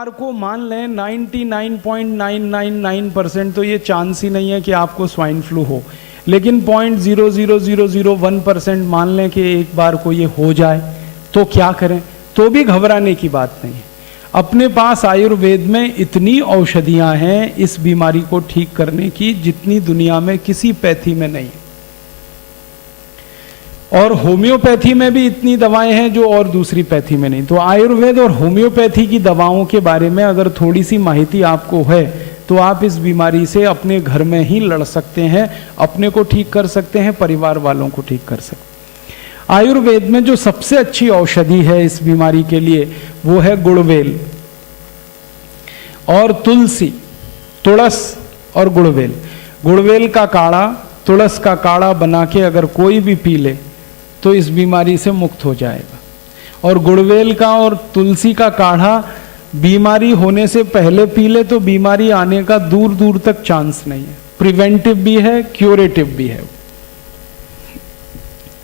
बार को मान लें 99.9999% तो ये चांस ही नहीं है कि आपको स्वाइन फ्लू हो, लेकिन 0.00001% मान लें कि एक बार को ये हो जाए तो क्या करें? तो भी घबराने की बात नहीं है। अपने पास आयुर्वेद में इतनी औषधियां हैं इस बीमारी को ठीक करने की जितनी दुनिया में किसी पैथी में नहीं, और होम्योपैथी में भी इतनी दवाएं हैं जो और दूसरी पैथी में नहीं। तो आयुर्वेद और होम्योपैथी की दवाओं के बारे में अगर थोड़ी सी माहिती आपको है तो आप इस बीमारी से अपने घर में ही लड़ सकते हैं, अपने को ठीक कर सकते हैं, परिवार वालों को ठीक कर सकते हैं। आयुर्वेद में जो सबसे अच्छी औषधि है इस बीमारी के लिए वो है गुड़वेल और तुलसी, तुलस और गुड़वेल। गुड़वेल का काढ़ा, तुलस का काढ़ा बना के अगर कोई भी पी ले तो इस बीमारी से मुक्त हो जाएगा। और गुड़वेल का और तुलसी का काढ़ा बीमारी होने से पहले पी ले तो बीमारी आने का दूर दूर तक चांस नहीं है। प्रिवेंटिव भी है, क्यूरेटिव भी है।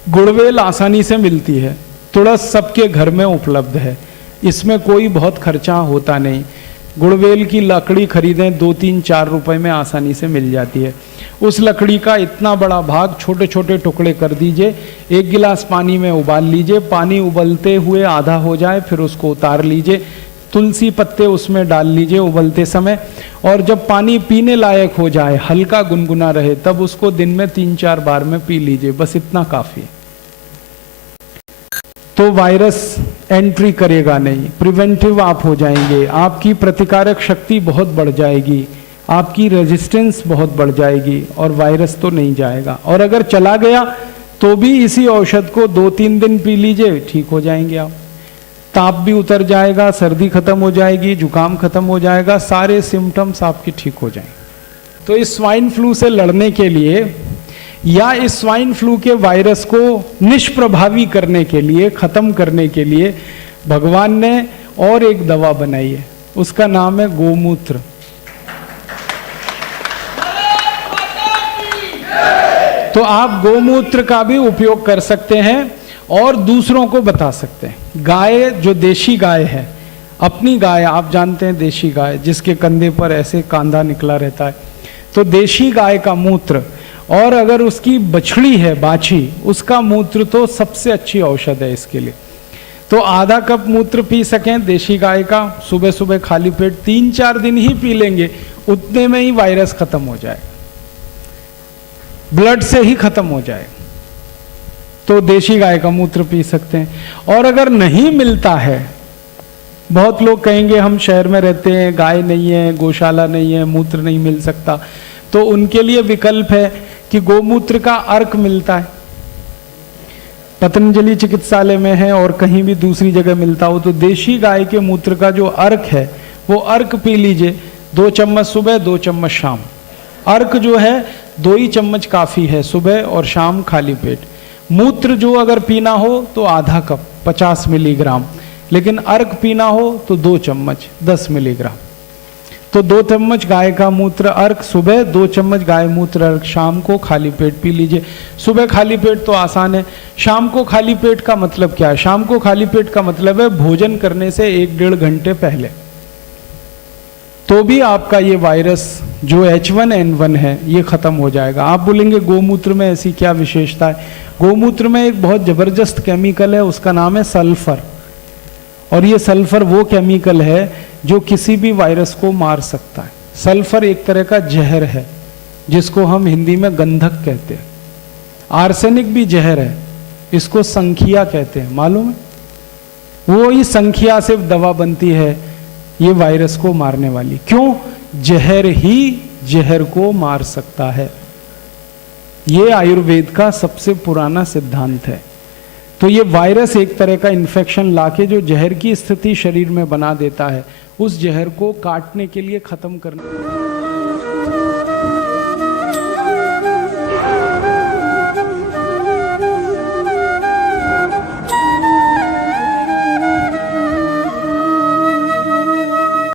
गुड़वेल आसानी से मिलती है, तुलस सबके घर में उपलब्ध है, इसमें कोई बहुत खर्चा होता नहीं। गुड़वेल की लकड़ी खरीदें 2-3-4 रुपए में आसानी से मिल जाती है। उस लकड़ी का इतना बड़ा भाग छोटे छोटे टुकड़े कर दीजिए, 1 गिलास पानी में उबाल लीजिए, पानी उबलते हुए आधा हो जाए फिर उसको उतार लीजिए, तुलसी पत्ते उसमें डाल लीजिए उबलते समय, और जब पानी पीने लायक हो जाए, हल्का गुनगुना रहे, तब उसको दिन में 3-4 बार में पी लीजिए, बस इतना काफी है। तो वायरस एंट्री करेगा नहीं, प्रिवेंटिव आप हो जाएंगे, आपकी प्रतिकारक शक्ति बहुत बढ़ जाएगी, आपकी रेजिस्टेंस बहुत बढ़ जाएगी और वायरस तो नहीं जाएगा। और अगर चला गया तो भी इसी औषध को 2-3 दिन पी लीजिए, ठीक हो जाएंगे आप। ताप भी उतर जाएगा, सर्दी खत्म हो जाएगी, जुकाम खत्म हो जाएगा, सारे सिम्टम्स आपके ठीक हो जाएंगे। तो इस स्वाइन फ्लू से लड़ने के लिए या इस स्वाइन फ्लू के वायरस को निष्प्रभावी करने के लिए, खत्म करने के लिए भगवान ने और एक दवा बनाई है, उसका नाम है गोमूत्र। तो आप गोमूत्र का भी उपयोग कर सकते हैं और दूसरों को बता सकते हैं। गाय जो देशी गाय है, अपनी गाय, आप जानते हैं देशी गाय जिसके कंधे पर ऐसे कांधा निकला रहता है, तो देशी गाय का मूत्र, और अगर उसकी बछड़ी है बाछी, उसका मूत्र तो सबसे अच्छी औषध है इसके लिए। तो आधा कप मूत्र पी सकें देशी गाय का सुबह सुबह खाली पेट, 3-4 दिन ही पी लेंगे, उतने में ही वायरस खत्म हो जाए, ब्लड से ही खत्म हो जाए। तो देशी गाय का मूत्र पी सकते हैं। और अगर नहीं मिलता है, बहुत लोग कहेंगे हम शहर में रहते हैं, गाय नहीं है, गौशाला नहीं है, मूत्र नहीं मिल सकता, तो उनके लिए विकल्प है कि गोमूत्र का अर्क मिलता है, पतंजलि चिकित्सालय में है और कहीं भी दूसरी जगह मिलता हो, तो देशी गाय के मूत्र का जो अर्क है वो अर्क पी लीजिए, 2 चम्मच सुबह 2 चम्मच शाम। अर्क जो है 2 ही चम्मच काफी है, सुबह और शाम खाली पेट। मूत्र जो अगर पीना हो तो आधा कप 50 मिलीग्राम, लेकिन अर्क पीना हो तो 2 चम्मच 10 मिलीग्राम। तो 2 चम्मच गाय का मूत्र अर्क सुबह, 2 चम्मच गाय मूत्र अर्क शाम को खाली पेट पी लीजिए। सुबह खाली पेट तो आसान है, शाम को खाली पेट का मतलब क्या है? शाम को खाली पेट का मतलब है भोजन करने से 1-1.5 घंटे पहले। तो भी आपका ये वायरस जो H1N1 है ये खत्म हो जाएगा। आप बोलेंगे गोमूत्र में ऐसी क्या विशेषता है? गोमूत्र में एक बहुत जबरदस्त केमिकल है, उसका नाम है सल्फर, और ये सल्फर वो केमिकल है जो किसी भी वायरस को मार सकता है। सल्फर एक तरह का जहर है जिसको हम हिंदी में गंधक कहते हैं। आर्सेनिक भी जहर है, इसको संखिया कहते हैं, मालूम है? वो ही संखिया से दवा बनती है ये वायरस को मारने वाली। क्यों? जहर ही जहर को मार सकता है। ये आयुर्वेद का सबसे पुराना सिद्धांत है। तो ये वायरस एक तरह का इन्फेक्शन लाके जो जहर की स्थिति शरीर में बना देता है, उस जहर को काटने के लिए, खत्म करने